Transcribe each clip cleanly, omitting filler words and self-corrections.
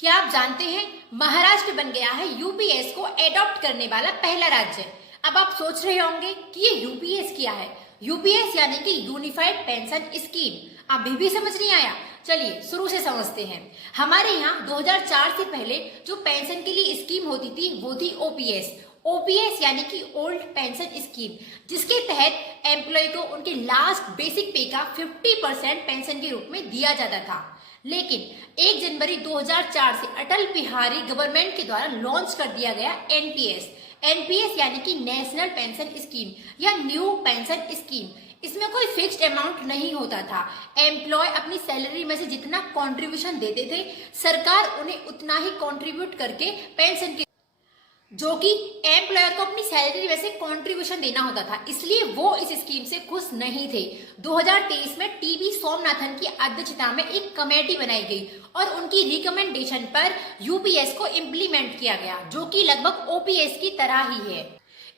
क्या आप जानते हैं महाराष्ट्र बन गया है यूपीएस को एडॉप्ट करने वाला पहला राज्य। अब आप सोच रहे होंगे कि ये यूपीएस क्या है। यूपीएस यानी कि यूनिफाइड पेंशन स्कीम। अभी भी समझ नहीं आया? चलिए शुरू से समझते हैं। हमारे यहाँ 2004 से पहले जो पेंशन के लिए स्कीम होती थी वो थी ओपीएस। ओपीएस यानी कि ओल्ड पेंशन स्कीम, जिसके तहत एम्प्लॉय को उनके लास्ट बेसिक पे का 50% पेंशन के रूप में दिया जाता था। लेकिन 1 जनवरी 2004 से अटल बिहारी गवर्नमेंट के द्वारा लॉन्च कर दिया गया एनपीएस। एनपीएस यानी कि नेशनल पेंशन स्कीम या न्यू पेंशन स्कीम। इसमें कोई फिक्स्ड अमाउंट नहीं होता था। एम्प्लॉय अपनी सैलरी में से जितना कंट्रीब्यूशन देते थे, सरकार उन्हें उतना ही कंट्रीब्यूट करके पेंशन के, जो कि एम्प्लॉयर को अपनी सैलरी में से कंट्रीब्यूशन देना होता था, इसलिए वो इस स्कीम से खुश नहीं थे। 2023 में टीबी सोमनाथन की अध्यक्षता में एक कमेटी बनाई गई और उनकी रिकमेंडेशन पर यूपीएस को इम्प्लीमेंट किया गया, जो कि लगभग ओपीएस की तरह ही है।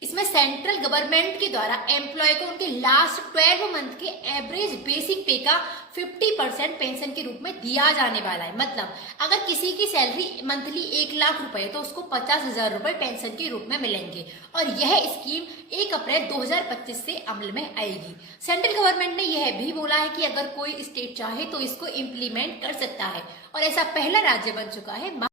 इसमें सेंट्रल गवर्नमेंट के द्वारा एम्प्लॉय को उनके लास्ट 12 मंथ के एवरेज बेसिक पे का 50% पेंशन के रूप में दिया जाने वाला है। मतलब अगर किसी की सैलरी मंथली 1 लाख रुपए तो उसको 50,000 रुपए पेंशन के रूप में मिलेंगे और यह स्कीम 1 अप्रैल 2025 से अमल में आएगी। सेंट्रल गवर्नमेंट ने यह भी बोला है कि अगर कोई स्टेट चाहे तो इसको इम्प्लीमेंट कर सकता है और ऐसा पहला राज्य बन चुका है